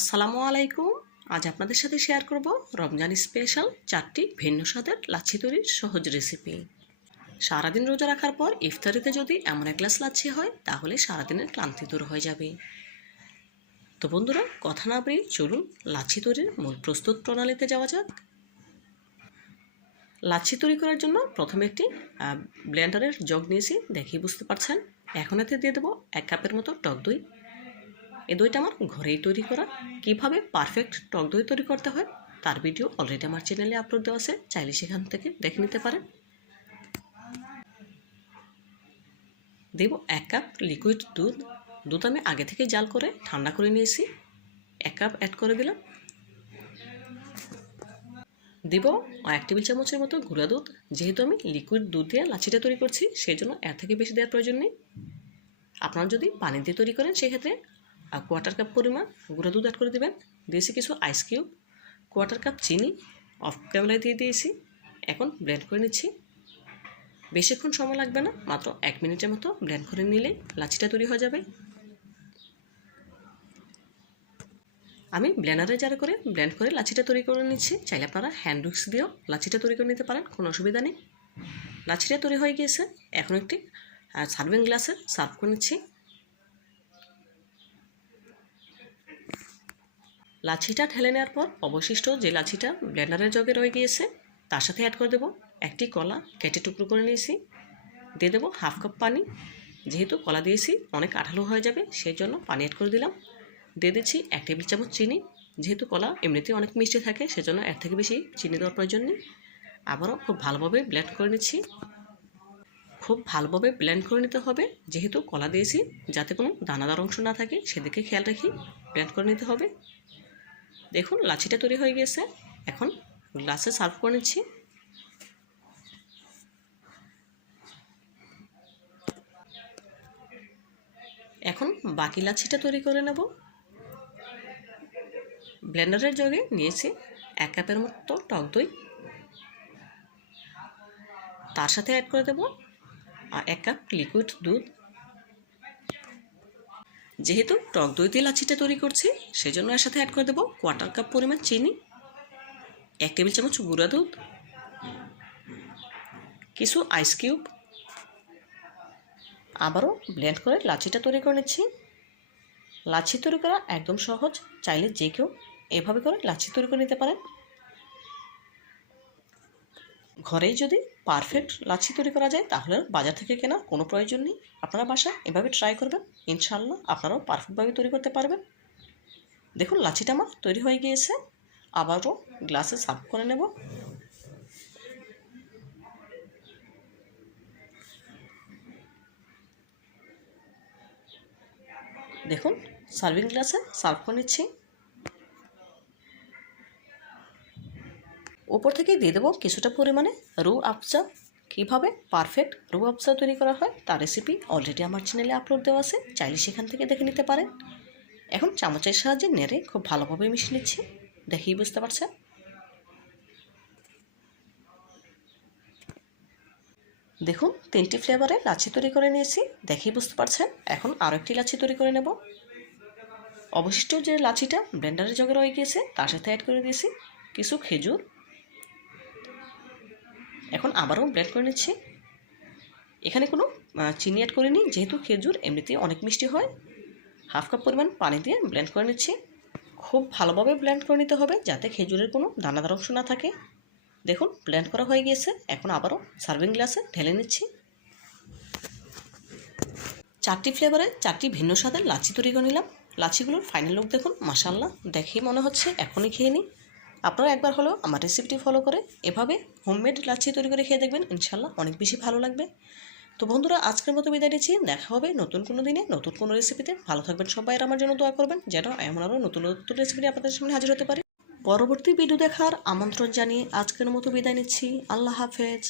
আসসালামু আলাইকুম। আজ আপনাদের সাথে শেয়ার করব রমজান স্পেশাল 4টি ভিন্ন স্বাদের লাচ্ছি তৈরির সহজ রেসিপি। সারাদিন রোজা রাখার পর ইফতারিতে যদি এমন এক গ্লাস লাচ্ছি হয় তাহলে সারাদিনের ক্লান্তি দূর হয়ে যাবে। তো বন্ধুরা, কথা না বাড়িয়ে চলুন লাচ্ছি তৈরির মূল প্রস্তুত প্রণালীতে যাওয়া যাক। লাচ্ছি তৈরি করার জন্য প্রথমে একটি ব্লেন্ডারের জগ নিয়েছি, দেখেই বুঝতে পারছেন। এখন এতে দিয়ে দেবো 1 কাপের মতো টক দই। এই দইটা আমার ঘরেই তৈরি করা। কিভাবে পারফেক্ট টক দই তৈরি করতে হয় তার ভিডিও অলরেডি আমার চ্যানেলে আপলোড দেওয়া আছে, চাইলে সেখান থেকে দেখে নিতে পারেন। দেব 1 কাপ লিকুইড দুধ। দুধ আমি আগে থেকে জাল করে ঠান্ডা করে নিয়েছি। 1 কাপ অ্যাড করে দিলাম। দেব 1 টেবিল চামচের মতো গুঁড়া দুধ। যেহেতু আমি লিকুইড দুধ দিয়ে লাচ্ছিটা তৈরি করছি, সেই জন্য এর থেকে বেশি দেওয়ার প্রয়োজন নেই। আপনারা যদি পানি দিয়ে তৈরি করেন সেক্ষেত্রে 1/4 কাপ পরিমাণ গুঁড়া দুধ অ্যাড করে দেবেন। দিয়েছি কিছু আইস কিউব, 1/4 কাপ চিনি অফ ক্যামেরায় দিয়ে দিয়েছি। এখন ব্লেন্ড করে নিচ্ছি। বেশিক্ষণ সময় লাগবে না, মাত্র 1 মিনিটের মতো ব্লেন্ড করে নিলেই লাচ্ছিটা তৈরি হয়ে যাবে। আমি ব্লেন্ডারে জারে করে ব্লেন্ড করে লাচ্ছিটা তৈরি করে নিচ্ছি। চাইলে আপনারা হ্যান্ড উইক্স দিয়েও লাচ্ছিটা তৈরি করে নিতে পারেন, কোনো অসুবিধা নেই। লাচ্ছিটা তৈরি হয়ে গিয়েছে। এখন একটি সার্ভিং গ্লাসে সার্ভ করে নিচ্ছি। লাচ্ছিটা ঢেলে নেওয়ার পর অবশিষ্ট যে লাচ্ছিটা ব্লেন্ডারের জগে রয়ে গিয়েছে তার সাথে অ্যাড করে দেবো একটি কলা কেটে টুকরো করে নিয়েছি। দিয়ে দেবো 1/2 কাপ পানি। যেহেতু কলা দিয়েছি অনেক আঠালো হয়ে যাবে, সেই জন্য পানি অ্যাড করে দিলাম। দিয়ে দিচ্ছি 1 টেবিল চামচ চিনি। যেহেতু কলা এমনিতেই অনেক মিষ্টি থাকে, সেজন্য এর থেকে বেশি চিনি দেওয়ার প্রয়োজন নেই। আবারও খুব ভালোভাবে ব্লেন্ড করে নিচ্ছি। খুব ভালোভাবে ব্লেন্ড করে নিতে হবে, যেহেতু কলা দিয়েছি, যাতে কোনো দানাদার অংশ না থাকে সেদিকে খেয়াল রেখে ব্লেন্ড করে নিতে হবে। দেখুন লাচ্ছিটা তৈরি হয়ে গেছে। এখন গ্লাসে সার্ভ করে নিচ্ছি। এখন বাকি লাচ্ছিটা তৈরি করে নেব। ব্লেন্ডারের জগে নিয়েছি 1 কাপের মতো টক দই। তার সাথে অ্যাড করে দেব 1 কাপ লিকুইড দুধ। যেহেতু টক দই দিয়ে লাচ্ছিটা তৈরি করছি, সেজন্য এর সাথে অ্যাড করে দেব 1/4 কাপ পরিমাণ চিনি, 1 টেবিল চামচ গুঁড়া দুধ, কিছু আইস কিউব। আবারও ব্লেন্ড করে লাচ্ছিটা তৈরি করে নিচ্ছি। লাচ্ছি তৈরি করা একদম সহজ, চাইলে যে কেউ এভাবে করে লাচ্ছি তৈরি করে নিতে পারেন। ঘরেই যদি পারফেক্ট লাচ্ছি তৈরি করা যায় তাহলে বাজার থেকে কেনা কোনো প্রয়োজন নেই। আপনারা বাসায় এভাবে ট্রাই করবেন, ইনশাআল্লাহ আপনারাও পারফেক্টভাবে তৈরি করতে পারবেন। দেখুন লাচ্ছিটা আমার তৈরি হয়ে গিয়েছে। আবারও গ্লাসে সার্ভ করে নেব। দেখুন সার্ভিং গ্লাসে সার্ভ করে নিচ্ছি। উপর থেকে দিয়ে দেবো কিছুটা পরিমাণে রু আফজা। কীভাবে পারফেক্ট রু আফজা তৈরি করা হয় তার রেসিপি অলরেডি আমার চ্যানেলে আপলোড দেওয়া আছে, চাইলে সেখান থেকে দেখে নিতে পারেন। এখন চামচের সাহায্যে নেড়ে খুব ভালোভাবে মিশিয়ে নিচ্ছি, দেখেই বুঝতে পারছেন। দেখুন 3টি ফ্লেভারে লাচ্ছি তৈরি করে নিয়েছি, দেখেই বুঝতে পারছেন। এখন আরও একটি লাচ্ছি তৈরি করে নেব। অবশিষ্ট যে লাচ্ছিটা ব্লেন্ডারের জগে রয়ে গিয়েছে তার সাথে অ্যাড করে দিয়েছি কিছু খেজুর। এখন আবারও ব্লেন্ড করে নিচ্ছি। এখানে কোনো চিনি অ্যাড করিনি, যেহেতু খেজুর এমনিতেই অনেক মিষ্টি হয়। 1/2 কাপ পরিমাণ পানি দিয়ে ব্লেন্ড করে নিচ্ছি। খুব ভালোভাবে ব্লেন্ড করে নিতে হবে, যাতে খেজুরের কোনো দানাদার অংশ না থাকে। দেখুন ব্লেন্ড করা হয়ে গিয়েছে। এখন আবারও সার্ভিং গ্লাসে ঢেলে নিচ্ছি। 4টি ফ্লেভারে 4টি ভিন্ন স্বাদের লাচ্ছি তৈরি করে নিলাম। লাচ্ছিগুলোর ফাইনাল লুক দেখুন, মাশাআল্লাহ, দেখেই মনে হচ্ছে এখনই খেয়ে নিই। আপনারা একবার হলেও আমার রেসিপিটি ফলো করে এভাবে হোমমেড লাচ্ছি তৈরি করে খেয়ে দেখবেন, ইনশাআল্লাহ অনেক বেশি ভালো লাগবে। তো বন্ধুরা, আজকের মতো বিদায় নিচ্ছি। দেখা হবে নতুন কোনো দিনে নতুন কোনো রেসিপিতে। ভালো থাকবেন সবাই, আর আমার জন্য দোয়া করবেন যেন এমন আরও নতুন নতুন রেসিপি আপনাদের সামনে হাজির হতে পারি। পরবর্তী ভিডিও দেখার আমন্ত্রণ জানিয়ে আজকের মতো বিদায় নিচ্ছি। আল্লাহ হাফেজ।